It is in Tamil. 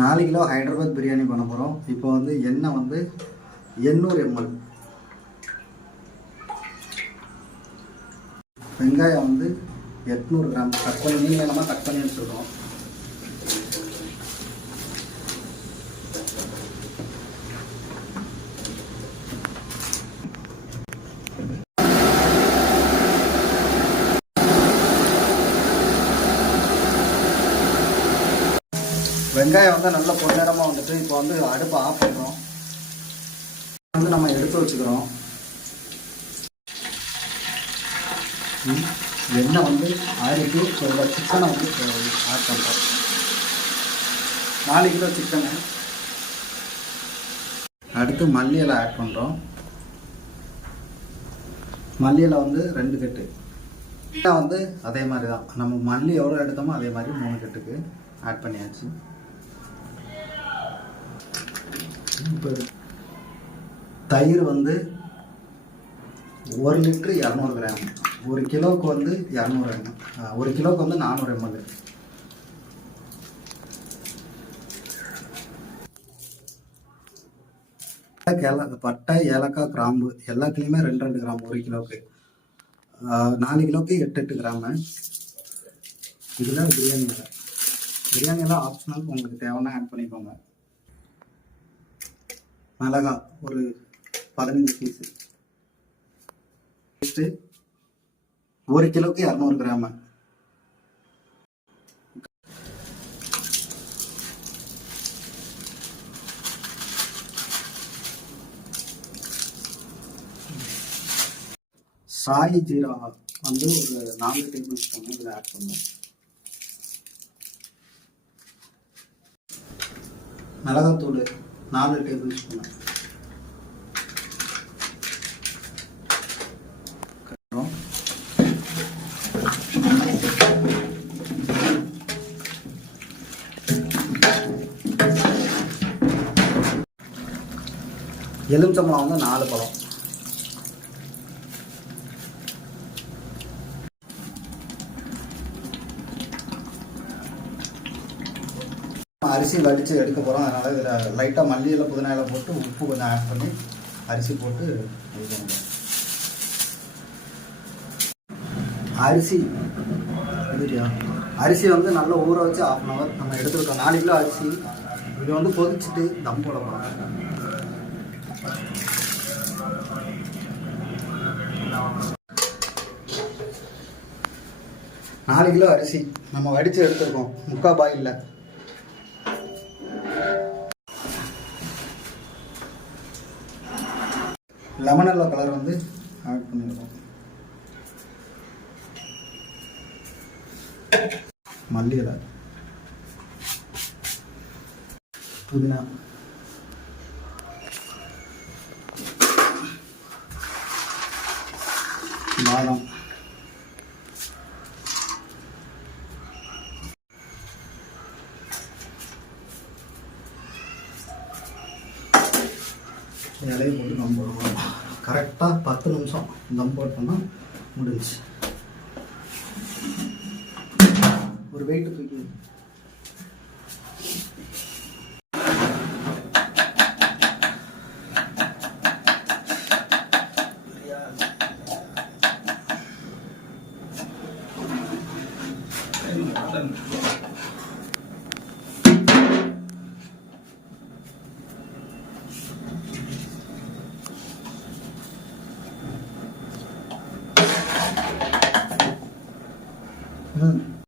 நாலு கிலோ ஹைதராபாத் பிரியாணி பண்ண போகிறோம் இப்போ வந்து எண்ணெய் வந்து எண்ணூறு எம்எல். வெங்காயம் வந்து எட்நூறு கிராம். கட் பண்ணி நீளமாக கட் பண்ணி வச்சுருக்கோம் வெங்காயம் வந்து நல்ல பொன்னிறமாக வந்துட்டு இப்போ வந்து அடுப்பை ஆஃப் பண்ணுறோம் வந்து நம்ம எடுத்து வச்சுக்கிறோம். எண்ணெய் வந்து ஆறிட்டு இப்போ சிக்கனை வந்து ஆட் பண்ணுறோம் நாலு கிலோ சிக்கனை அடுத்து மல்லி இலை ஆட் பண்ணுறோம் மல்லி இலை வந்து ரெண்டு கட்டு. வந்து அதே மாதிரி தான். நம்ம மல்லி எவ்வளோ எடுத்தோமோ அதே மாதிரி மூணு கட்டுக்கு ஆட் பண்ணியாச்சு இப்போ தயிர் வந்து ஒரு லிட்ரு இரநூறு கிராம். ஒரு கிலோவுக்கு வந்து இரநூறு எம்எல் ஒரு கிலோவுக்கு வந்து நானூறு எம்எல் ஏல பட்டை ஏலக்காய் கிராம்பு எல்லாத்துலேயுமே ரெண்டு ரெண்டு கிராம் ஒரு கிலோவுக்கு. ஆஹ் நாலு கிலோவுக்கு எட்டு எட்டு கிராமு. இதுதான் பிரியாணி விலை. பிரியாணி எல்லாம் ஆப்ஷனல் உங்களுக்கு தேவைன்னா ஆட் பண்ணிக்கோங்க. மிளகா ஒரு பதினஞ்சு பீஸு நெக்ஸ்ட்டு ஒரு கிலோவுக்கு இரநூறு கிராமு சாய் ஜீரா வந்து ஒரு நாலு டேபிள் ஸ்பூன் இதில் ஆட் பண்ணுவோம். மிளகாத்தூள் நாலு டேபிள் ஸ்பூன் எலுமிச்சம்பழம் வந்து நாலு பழம். அரிசி வடித்து எடுக்க போகிறோம் அதனால் இதில் லைட்டாக மல்லியில் புதினாயில் புதினா போட்டு உப்பு கொஞ்சம் ஆட் பண்ணி அரிசி போட்டு அரிசி அரிசி வந்து நல்லா ஊற வச்சு ஆஃப் அன் ஹவர் நம்ம எடுத்துருக்கோம் நாலு கிலோ அரிசி. இது வந்து கொதிச்சுட்டு தம் போட போகிறோம் நாலு கிலோ அரிசி நம்ம வடித்து எடுத்துருக்கோம். முக்கா பாயில் லெமன் எல்லோ கலர் வந்து ஆட் பண்ணிடுவோம் மல்லி இலை புதினா பாதாம் இலையை போட்டு தம் போடுவோம் கரெக்டாக பத்து நிமிஷம் தம் போட்டோம்னா முடிஞ்சுச்சு. ஒரு வெயிட் தூக்கி